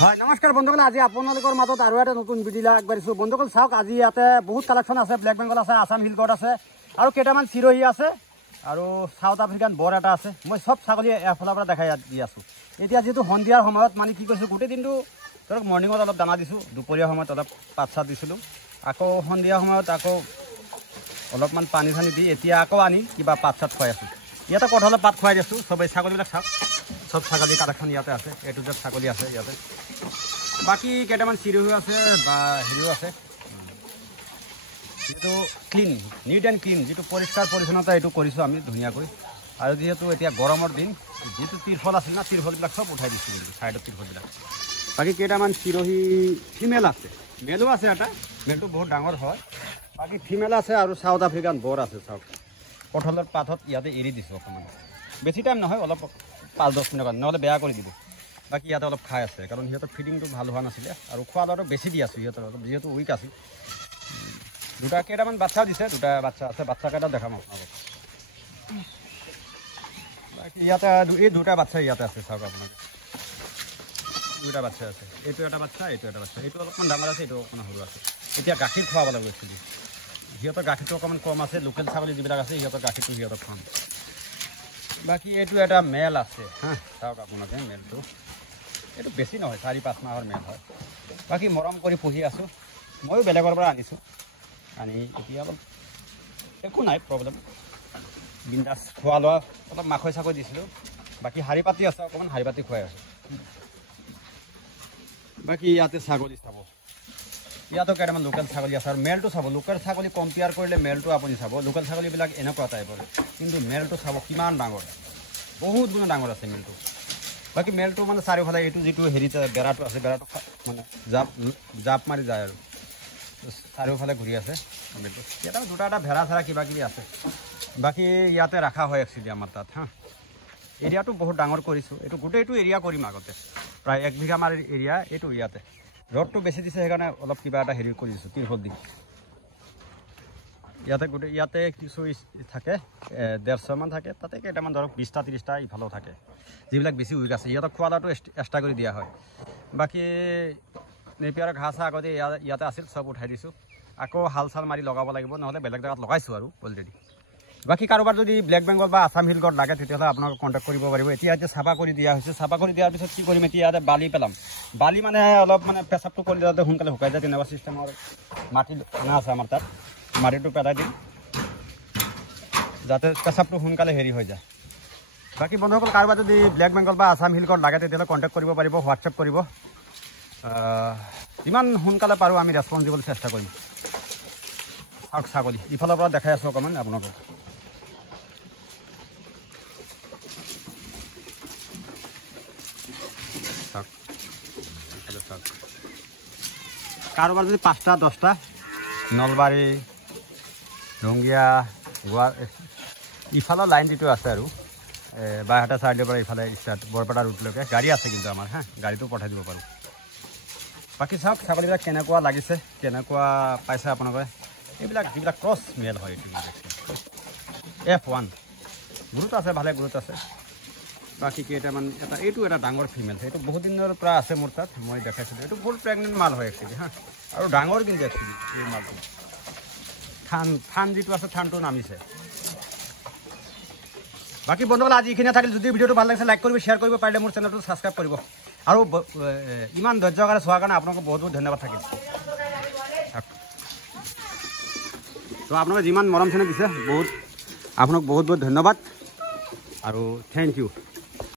হয় নমস্কাৰ বন্ধুসকল, আজি আপোনালোকৰ মাজত আৰু এটা নতুন ভিডিঅ' আগবাঢ়িছোঁ। বন্ধুসকল চাওক, আজি ইয়াতে বহুত কালেকশ্যন আছে। ব্লেক বেংগল আছে, আছাম হিল গড আছে আৰু কেইটামান চিৰহি আছে আৰু সাউথ আফ্ৰিকান বৰ এটা আছে। মই চব ছাগলী এফালৰ পৰা দেখাই দি আছোঁ। এতিয়া যিহেতু সন্ধিয়াৰ সময়ত মানে কি কৈছোঁ, গোটেই দিনটো ধৰক মৰ্ণিঙত অলপ দানা দিছোঁ, দুপৰীয়া সময়ত অলপ পাত চাত দিছিলোঁ, আকৌ সন্ধিয়া সময়ত আকৌ অলপমান পানী চানী দি এতিয়া আকৌ আনি কিবা পাত চাত খুৱাই আছোঁ। ইয়াতে কঁঠালৰ পাত খুৱাই দিছোঁ। চবেই ছাগলীবিলাক চাওক, সব ছাগলী কালেকশ্যন ইয়াতে আছে। এ টু জেড ছাগলী আছে ইয়াতে। বাকী কেইটামান চিৰহিও আছে বা হেৰিও আছে। যিটো ক্লিন, নিট এণ্ড ক্লিন, যিটো পৰিষ্কাৰ পৰিচ্ছন্নতা এইটো কৰিছোঁ আমি ধুনীয়াকৈ। আৰু যিহেতু এতিয়া গৰমৰ দিন, যিটো তিৰফল আছিল না, তিৰফলবিলাক চব উঠাই দিছোঁ ছাইডৰ তিৰফলবিলাক। বাকী কেইটামান চিৰহি ফিমেল আছে, মেলো আছে এটা, মেলটো বহুত ডাঙৰ হয়। বাকী ফিমেল আছে আৰু সাউথ আফ্ৰিকান বৰ আছে। চাওক কঁঠালৰ পাতত ইয়াতে এৰি দিছোঁ অকণমান, বেছি টাইম নহয়, অলপ 5-10 মিনিট, নহ'লে বেয়া কৰি দিব। বাকী ইয়াতে অলপ খাই আছে, কাৰণ সিহঁতৰ ফিডিংটো ভাল হোৱা নাছিলে আৰু খোৱা লোৱাটো বেছি দি আছোঁ সিহঁতৰ, যিহেতু উইক আছে। দুটা কেইটামান বাচ্চাও দিছে, দুটা বাচ্চা আছে, বাচ্চা কেইটা দেখাম আপোনালোকক। বাকী ইয়াতে এই দুটা বাচ্চা ইয়াতে আছে, চাওক আপোনালোকে, দুটা বাচ্চা আছে। এইটো এটা বাচ্চা, এইটো এটা বাচ্চা। এইটো অলপমান ডাঙৰ আছে, এইটো অকণমান সৰু আছে। এতিয়া গাখীৰ খুৱাব লাগিব একচুৱেলি। সিহঁতৰ গাখীৰটো অকণমান কম আছে, লোকেল ছাগলী যিবিলাক আছে সিহঁতৰ গাখীৰটো সিহঁতক খুৱাম। বাকী এইটো এটা মেল আছে, হা, চাওক আপোনালোকে মেলটো, এইটো বেছি নহয়, 4-5 মাহৰ মেল হয়। বাকী মৰম কৰি পুহি আছোঁ, ময়ো বেলেগৰ পৰা আনিছোঁ, আনি এতিয়া অলপ একো নাই প্ৰব্লেম, বিন্দাছ খোৱা লোৱা, অলপ মাকৈ চাকৈ দিছিলোঁ। বাকী শাৰী পাতি আছে, অকণমান শাৰী পাতি খুৱাই আছোঁ। বাকী ইয়াতে ছাগলী চাব, ইয়াতো কেইটামান লোকেল ছাগলী আছে। আৰু মেলটো চাব, লোকেল ছাগলী কম্পেয়াৰ কৰিলে মেলটো আপুনি চাব, লোকেল ছাগলীবিলাক এনেকুৱা টাইপৰ, কিন্তু মেলটো চাব কিমান ডাঙৰ, বহুত গুণ ডাঙৰ আছে মেলটো। বাকী মেলটো মানে চাৰিওফালে এইটো যিটো হেৰিত বেৰাটো আছে, বেৰাটো মানে জাপ মাৰি যায় আৰু চাৰিওফালে ঘূৰি আছে মেলটো। ইয়াতে দুটা এটা ভেড়া চেৰা কিবা কিবি আছে। বাকী ইয়াতে ৰখা হয় একচুৱেলি আমাৰ তাত, হা। এৰিয়াটো বহুত ডাঙৰ কৰিছোঁ, এইটো গোটেইটো এৰিয়া কৰিম আগতে, প্ৰায় 1 বিঘা মান এৰিয়া। এইটো ইয়াতে ৰ'দটো বেছি দিছে, সেইকাৰণে অলপ কিবা এটা হেৰি কৰি দিছোঁ, তিৰফল দি। ইয়াতে গোটেই ইয়াতে কিছু থাকে, 150 মান থাকে, তাতে কেইটামান ধৰক 20-30টা ইফালেও থাকে, যিবিলাক বেছি উইক আছে। সিহঁতক খোৱা লোৱাটো এক্সট্ৰা কৰি দিয়া হয়। বাকী নেপিয়াৰ ঘাঁহ চাহ আগতে ইয়াতে আছিল, চব উঠাই দিছোঁ। আকৌ হাল চাল মাৰি লগাব লাগিব, নহ'লে বেলেগ জেগাত লগাইছোঁ আৰু অলৰেডি। বাকী কাৰোবাৰ যদি ব্লেক বেংগল বা আছাম হিল গড লাগে, তেতিয়াহ'লে আপোনালোকে কণ্টেক্ট কৰিব পাৰিব। এতিয়া চাফা কৰি দিয়া হৈছে, চাফা কৰি দিয়াৰ পিছত কি কৰিম, এতিয়া ইয়াতে বালি পেলাম। বালি মানে অলপ মানে পেচাবটো কৰি যাতে সোনকালে শুকাই যায়, তেনেকুৱা চিষ্টেমৰ মাটি অনা আছে আমাৰ তাত। মাটিটো পেলাই দিম যাতে পেচাবটো সোনকালে হেৰি হৈ যায়। বাকী বন্ধুসকল, কাৰোবাৰ যদি ব্লেক বেংগল বা আছাম হিল গড লাগে, তেতিয়াহ'লে কণ্টেক্ট কৰিব পাৰিব, হোৱাটছএপ কৰিব। যিমান সোনকালে পাৰোঁ আমি ৰেচপঞ্চ দিবলৈ চেষ্টা কৰিম। চাওক ছাগলী ইফালৰ পৰা দেখাই আছোঁ অকণমান আপোনালোকক। কাৰোবাৰ যদি 5টা-10টা নলবাৰী, ৰঙিয়া, ইফালৰ লাইন যিটো আছে আৰু বাইহাটা চাইডৰ পৰা ইফালে ষ্টাৰ্ট বৰপেটা ৰুটলৈকে গাড়ী আছে কিন্তু আমাৰ, হা, গাড়ীটো পঠাই দিব পাৰোঁ। বাকী চাওক ছাগলীবিলাক কেনেকুৱা লাগিছে, কেনেকুৱা পাইছে আপোনালোকে। এইবিলাক যিবিলাক ক্ৰছ মেল হয়, এইটো F1 গ্ৰুপ আছে, ভালে গ্ৰুপ আছে। বাকী কেইটামান এইটো এটা ডাঙৰ ফিমেল, এইটো বহুত দিনৰ পৰা আছে মোৰ তাত, মই দেখাইছিলোঁ। এইটো ফুল প্ৰেগনেণ্ট মাল হয় একচুৱেলি, হা, আৰু ডাঙৰ কিন্তু একচুৱেলি এই মালটো। থান যিটো আছে, থানটো নামিছে। বাকী বন্ধুসকল, আজি এইখিনিয়ে থাকিল। যদি ভিডিঅ'টো ভাল লাগিছে লাইক কৰিব, শ্বেয়াৰ কৰিব, পাৰিলে মোৰ চেনেলটো ছাবস্ক্ৰাইব কৰিব। আৰু ইমান ধৈৰ্য্যৰে চোৱাৰ কাৰণে আপোনালোকক বহুত বহুত ধন্যবাদ থাকিল। তো আপোনালোকে যিমান মৰম চেনেহ দিছে, আপোনাক বহুত বহুত ধন্যবাদ আৰু থেংক ইউ।